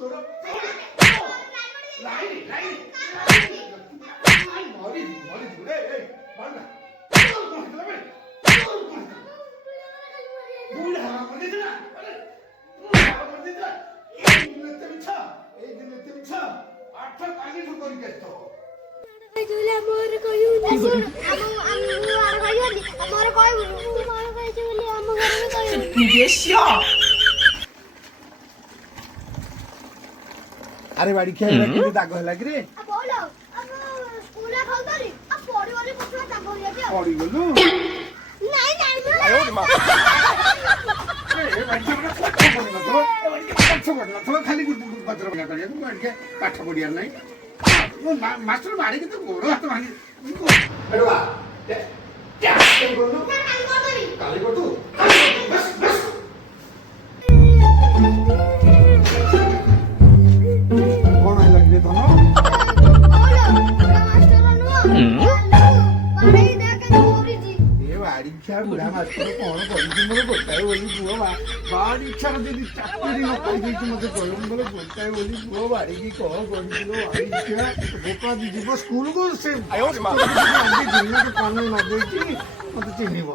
ତୋର ଲାଇନ ମରି ରେ ଏ ବାଳା ବୁଢା ମରି ଦିନା ଆରେ ମରି ଦିନା ଏଇ ଦିନ ମିଛ ଆଠ କାଲି ଠୁ କରିକି ଆସିतो କହିଲେ ଆମର କହିବୁ ଆମର କହିବନି ଆମର କହିବୁ ତୁ ମାର କହିଛୁ ବୋଲି ଆମ ଘରେ ବି କହିବୁ你别笑。 अरे बाड़ी खेल के दाग होला कि रे आ बोलो हम स्कूल रे खाउतरी आ पड़ी वाली कुछ दाग हो गया पड़ी गेलु नहीं नहीं哎呦我的妈！ ए बाड़ी हमरा पाठ पढ्न न तो ए बाड़ी पाठ पढ्न तो खाली पत्र बना करिया तू बाड़ी के पाठ पढिया नहीं मास्टर बाड़ी के तो गोड़ हाथ भांगी एडवा क्या बोलनु काली को तू बस बस कौन है लग रे तनो बोलो मास्टर नु बाड़ी देख के मोरी जी ए बाड़ी छा बुढ़ा मास्टर कौन करी मोर गोटाए बोली बुआ बाड़ी छा जदी चाकरी न कहि दै मते कहम बोले गोटाए बोली बुआ बाड़ी की कह करी लो बाड़ी छा गोपा दी जीव स्कूल को से 哎呦我的妈！ दिन के पानी न दे की मते चिन्हिबो